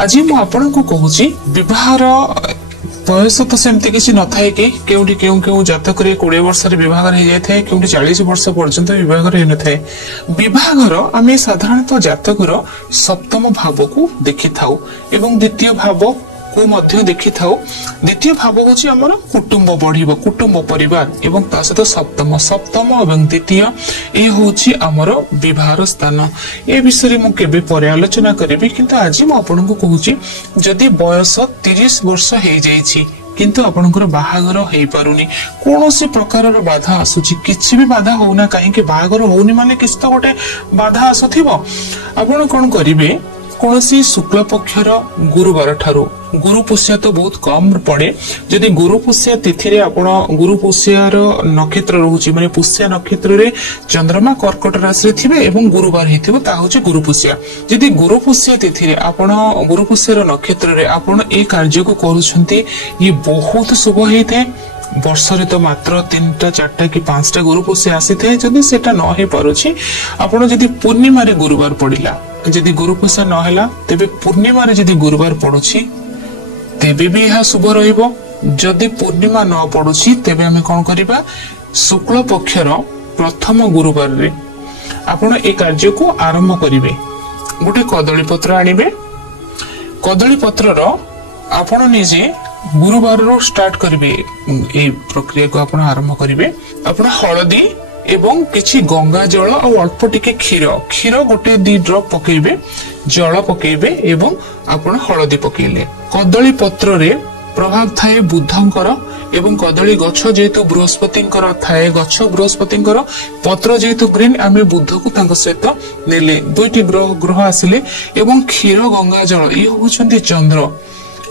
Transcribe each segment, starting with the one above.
आज मु आपन को कहूची विवाहर बयस तो सेमती किसी न थाए कि केउठी केउ केउ जातक रे 20 वर्ष रे विवाह हो जाय थाए केउठी 40 वर्ष पर्यंत विवाह हो न थाए। विवाहर आमे साधारणतः जातक रो सप्तम भाव को देखि थाउ एवं द्वितीय भाव को मध्य देखि थाउ। द्वितीय भाव होची हमर कुटुंब बढ़िबो, कुटुंब परिवार एवं ता सहित सप्तम सप्तम एवं द्वितीय ए होची हमर विवाहर स्थान। ए विषय मु केबे परे आलोचना करबी, किंतु आज मु आपन को कहूची जदि बयस 30 वर्ष हे जाईछि किंतु आपनकर बाहागर हेई पारुनी, कोनोसी प्रकार रो बाधा आसुची, किछि भी बाधा होउना काहे कि बाहागर होउनी माने किछ तो गोटे बाधा आसुथिबो। आपन कोन करिवे कोनोसी शुक्ल पक्षर गुरुवार ठारू गुरु पुष्या तो बहुत कम पड़े। जदि गुरु पुष्या तिथि रे आपण गुरु पुष्यार नक्षत्र रहउची माने पुष्या नक्षत्र रे चंद्रमा कर्कट राशि रे थिबे एवं गुरुवार हेतिबो ता होची गुरु पुष्या। जदि गुरु पुष्या तिथि रे आपण गुरु पुष्यार नक्षत्र रे आपण ए कार्य को करूछंती ये बहुत शुभ हेते। वर्ष रे तो मात्र 3टा 4टा कि 5टा गुरु पुष्या आसी थे। जदि सेटा न हे पारुछि आपण जदि पूर्णिमा रे गुरुवार पड़िला, जदि गुरु पुष्या न हैला तेबे पूर्णिमा रे जदि गुरुवार पडुछि तेबे भी यह शुभ रहिबो। जदि पूर्णिमा न पडुछि तेबे हमें कोन करिबा शुक्ल पक्षर प्रथम गुरुवार रे आपण ए कार्य को आरंभ करिवे। गोटे कदली पत्र आनिबे, कदली पत्र रो आपण निजे गुरुवार रो स्टार्ट करिवे। ए प्रक्रिया को आपण आरंभ करिवे। आपण हळदी एवं किछि गंगा जल और अल्प टिके क्षीर क्षीर गोटे 2 ड्रॉप पकेइबे, जल पकेइबे एवं आपण हळदी पकेइले। कदली पत्र रे प्रभाव थाए बुद्धंकर एवं कदली गछ जेतु बृहस्पतिंकर थाए, गछ बृहस्पतिंकर पत्र जेतु ग्रीन आमे बुद्ध को तांक सहित नेले। 2टी ग्रह आसिले एवं क्षीर गंगा जल ई होउछन्ती चंद्र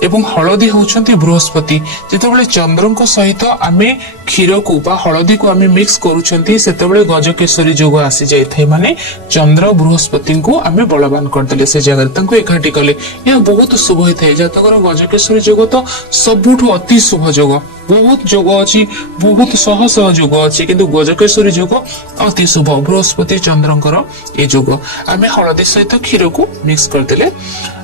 एवं हळदी होउछन्ती बृहस्पति। जेतेबेले चंद्रंक सहित आमे क्षीर को बा हळदी को आमे मिक्स करूछन्ती सेतेबेले गजकेशरी योग आसी जाय थाय, माने चंद्र बृहस्पति को आमे बलवान करदेले से जगह तांको एकाठी कले। या बहुत शुभ होय थाय। जातकर गजकेशरी योग तो सबुठु अति शुभ योग, बहुत योग अछि, बहुत सह सह योग अछि, किंतु गजकेशरी योग अति शुभ। बृहस्पति चंद्रंकर ए योग आमे हळदी सहित क्षीर को मिक्स करदेले।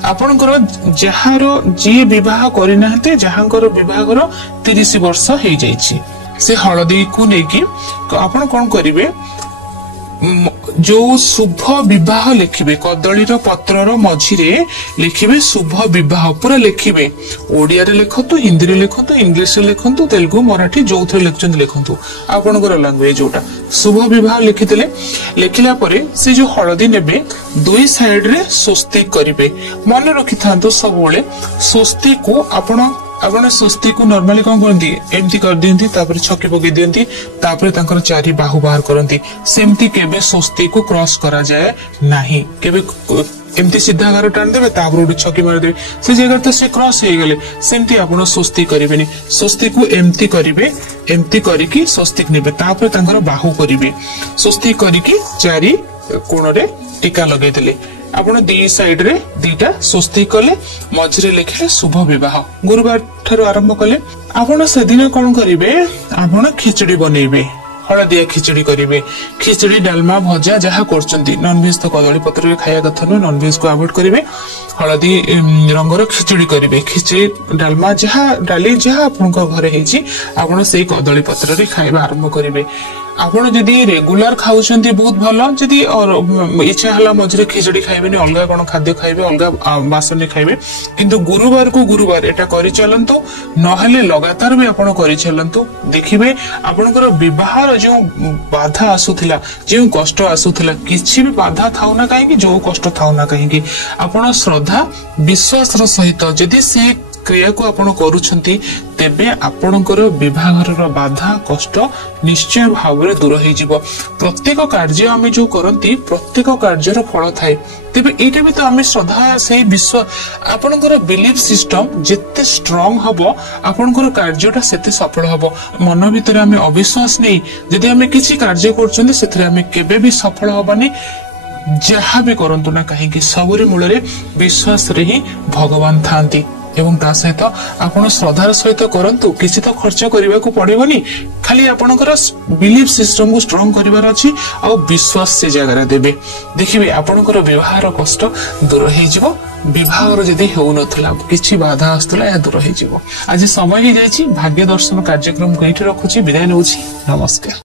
आपनकर जहार जी विवाह करिनाहते, जहांकर विवाहर 30 वर्ष हे जाईछि, से हळदी को नेकी आपण कोन करिवे जो शुभ विवाह लिखिबे, कदलीर पत्रर मझिरे लिखिबे शुभ विवाह पूरा लिखिबे। ओडिया रे लिखंतु, हिंदी रे लिखंतु, इंग्लिश रे लिखंतु, तेलुगु मराठी जोथरे लिखचंत लिखंतु आपनकर लैंग्वेज जोटा शुभ विवाह लिखितले। लिखिला परे से जो हळदी नेबे 2 साइड रे स्वस्तिक करिवे। मन रखि थांतो सब बेले स्वस्तिक को आपण स्वस्ति को नॉर्मली कोन करंती एमती कर दियंती, तापर छक्की पके दियंती, तापर तांकर चारि बाहु बाहर करंती। सेमती केबे स्वस्ति को क्रॉस करा जाय नाही। केबे एमती सीधा घर टान देबे तापर उड छक्की मार देबे, से जगह तो से क्रॉस हे गेले। सेमती आपण स्वस्ति करिवेनी, स्वस्ति को एमती करिवे, एमती करिकी स्वस्तिक नेबे, तापर तांकर बाहु करिवे। स्वस्ति करिकी चारि कोण रे टीका लगै देले। आपण 2 साइड रे 2टा स्वस्ति कले, मझरे लिखले शुभ विवाह। गुरुवार ठारो आरंभ कले। आपण से दिन कोन करिवे, आपण खिचड़ी बनेइबे, हळदिया खिचड़ी करिवे। खिचड़ी डालमा भजा जहा करचंती, नॉन वेज तो कदली पत्र रे खाया कथा न, नॉन वेज को अवॉइड करिवे। हळदी रंगर खिचड़ी करिवे। खिचड़ी डालमा जहा डाली जहा आपन घरे हेची आपण सेई कदली पत्र रे खाइबा आरंभ करिवे। आपण जदि रेगुलर खाउछंती बहुत भलो, जदि इच्छा हला मझरे खिचड़ी खाइबेनी, अलगा कोन खाद्य खाइबे, अलगा बासन रे खाइबे, किंतु गुरुवार को गुरुवार एटा करि चलंतु, नहले लगातार भी आपण करि चलंतु। देखिबे आपनकर विवाहर जो बाधा आसुथिला, जो कष्ट आसुथिला, किछि भी बाधा थाउ ना काहे कि जो कष्ट थाउ ना काहे कि आपण श्रद्धा विश्वास र सहित जदि से क्रिया को आपण करूछंती तेबे आपणकर विवाहर बाधा कष्ट निश्चय भाव में दूर हो जिवो। प्रत्येक कार्य आमे जो करंती प्रत्येक कार्यर फल थाए, तेबे एटा भी तो आमे श्रद्धा से विश्व आपणकर बिलीफ सिस्टम जेते स्ट्रांग हबो आपणकर कार्यटा सेते सफल हबो। मन भीतर आमे अविश्वास नहीं जदि आमे किछि कार्य करछंती सेथरे आमे केबे भी सफल हबानी। जहाँ भी करंतु ना कहीं सबरे मूल रे विश्वास रे ही भगवान थांती। एवं ता सहित आपण श्रद्धार सहित करंतु किछि तो खर्च करबा को पड़िबनी खाली आपनकर बिलीफ सिस्टम को स्ट्रांग करिवार अछि आ विश्वास से जगह देबे देखिबे आपनकर व्यवहार कष्ट दूर हे जिवो विवाह जदि हो नथला किछि बाधा आस्तला या दूर हे जिवो आज समय ही जायछि भाग्य दर्शन कार्यक्रम को एठी रखुछि विदाय नउछि नमस्कार।